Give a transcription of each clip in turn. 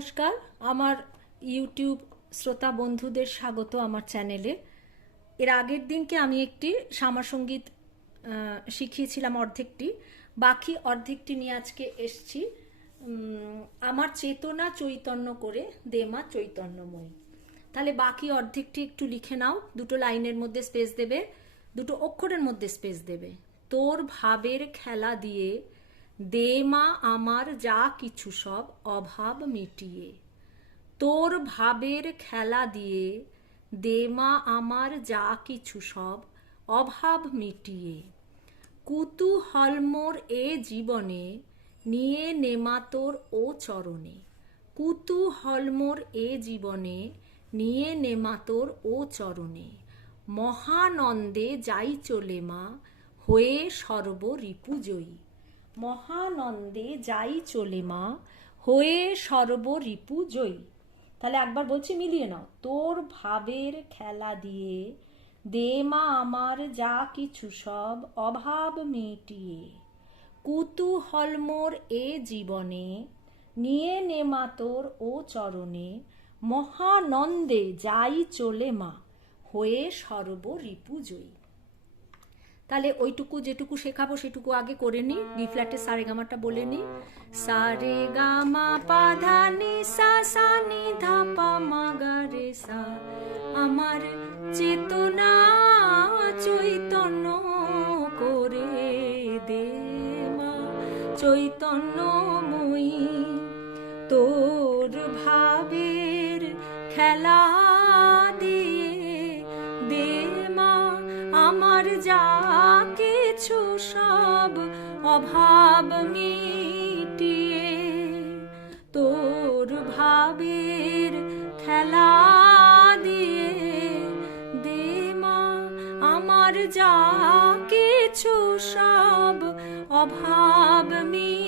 নমস্কার। আমার ইউটিউব শ্রোতা বন্ধুদের স্বাগত আমার চ্যানেলে। এর আগের দিনকে আমি একটি সামাসঙ্গীত আহ, শিখিয়েছিলাম অর্ধেকটি। বাকি অর্ধেকটি নিয়ে আজকে এসছি আমার চেতনা চৈতন্য করে দেমা চৈতন্যময়ী। তাহলে বাকি অর্ধেকটি একটু লিখে নাও দুটো লাইনের মধ্যে স্পেস দেবে দুটো অক্ষরের মধ্যে স্পেস দেবে। তোর ভাবের খেলা দিয়ে দে মা আমার যা কিছু সব অভাব মিটিয়ে। তোর ভাবের খেলা দিয়ে দে মা আমার যা কিছু সব অভাব মিটিয়ে। কুতূহলমোর এ জীবনে নিয়ে নেমা তোর ও চরণে। কুতূহলমোর এ জীবনে নিয়ে নেমা তোর ও চরণে। মহানন্দে যাই চলে মা, হয়ে সর্ব রিপুজয়ী। মহানন্দে যাই চলে মা, হয়ে সর্ব রিপু জয়ী। তাহলে একবার বলছি মিলিয়ে নাও, তোর ভাবের খেলা দিয়ে দে মা আমার যা কিছু সব, অভাব মিটিয়ে। কুতূহলমোর এ জীবনে, নিয়ে নে মা তোর ও চরণে। মহানন্দে যাই চলে মা, হয়ে সর্ব রিপু জয়ী। তাহলে ওইটুকু যেটুকু শেখাবো সেটুকু আগে করে নি। বি ফ্ল্যাটে সারে গামাটা বলে নি। সারে গামা পাধা নি সা সা নি ধা পা মা গা রে সা। আমার চেতনা চৈতন্য করে দে মা। চৈতন্য চৈতন্যময়ী তোর ভাবের খেলা আমার যা কিছু সব অভাব মিটিয়ে, তোর ভাবের খেলা দিয়ে দে মা, আমার যা কিছু সব অভাব মিটিয়ে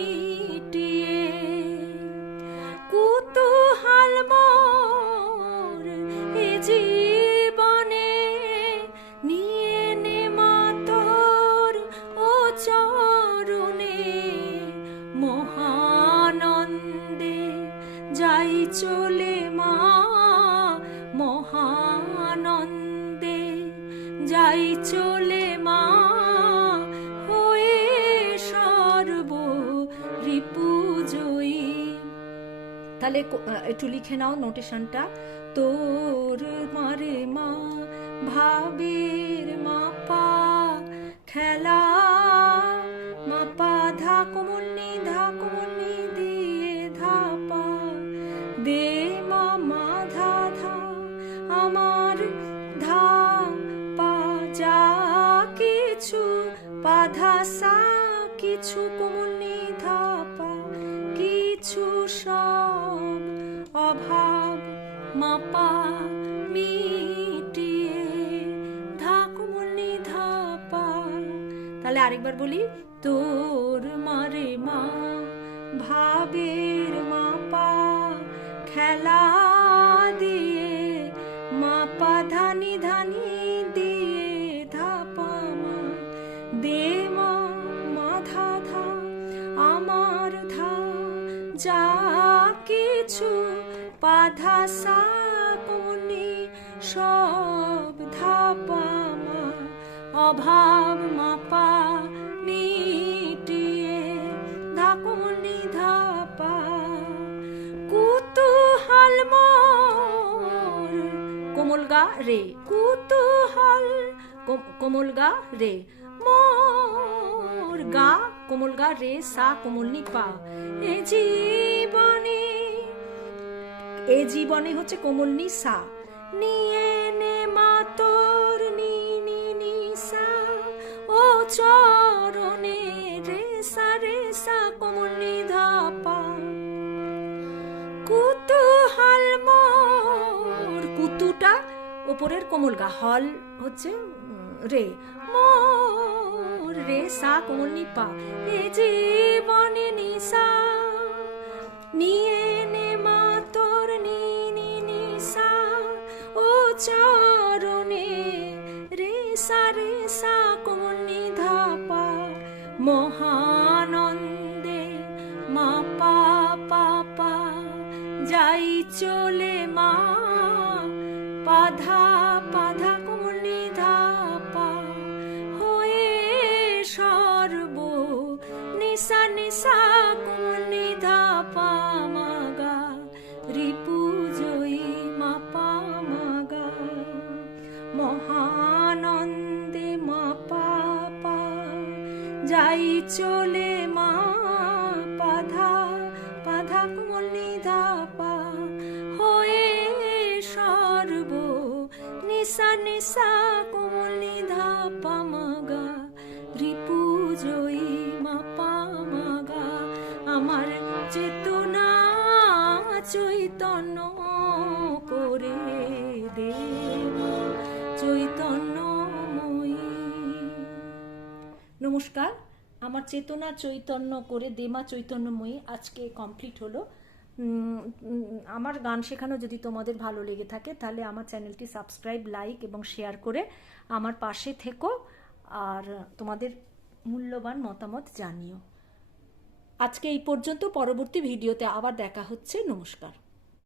যাই চলে মা, হয়ে সর্ব রিপুজয়ী তাহলে একটু লিখে নাও নোটেশনটা তোর মারে মা, ভাবের মাপা, খেলা মাপা ধা কোমলনি পাধা সা, কিছু কোমলনি ধাপা কিছু সব অভাব মাপা, মিটিয়ে ধাকুমনি ধাপা তাহলে আরেকবার বলি, তোর মারে মা, ভাবের মাপা, খেলা যা কিছু পাধা সা কোনি সব ধাপামা অভাব মাপা মিটিয়ে ধাকুমনি ধাপা। কুতূহল মোর কোমল গা রে। কুতূহল কোম- কোমল গা রে। মোর গা কোমল গা রে সা কোমল নি পা এ জীবনে এ জীবনে হচ্ছে কোমল নি সা নিয়ে নে মা তোর নি নি নি সা ও চরণে রে সা রে সা কোমল নি ধা পা কুতূহল মোর, কুতুটা ওপরের কোমল গা, হল হচ্ছে রে। রে সা কোমল পা এ জীবনে নিসা নিয়ে নে মা তোর নি নি নি সা ও চরণে রে সা রে সা কোমল নি ধা পা মহানন্দে মা পা পা পা, যাই চলে যাই চলে মা পাধা পাধা কোমলি ধাপা হয়ে সর্ব নিশা নিশা কোমলি ধাপা মাগা। রিপু জয়ী মাপা মাগা। আমার চেতনা চৈতন্য নমস্কার। আমার চেতনা চৈতন্য করে দেমা চৈতন্যময়ী আজকে কমপ্লিট হলো। আমার গান শেখানো যদি তোমাদের ভালো লেগে থাকে, তাহলে আমার চ্যানেলটি সাবস্ক্রাইব লাইক এবং শেয়ার করে আমার পাশে থেকো আর তোমাদের মূল্যবান মতামত জানিও। আজকে এই পর্যন্ত, পরবর্তী ভিডিওতে আবার দেখা হচ্ছে। নমস্কার।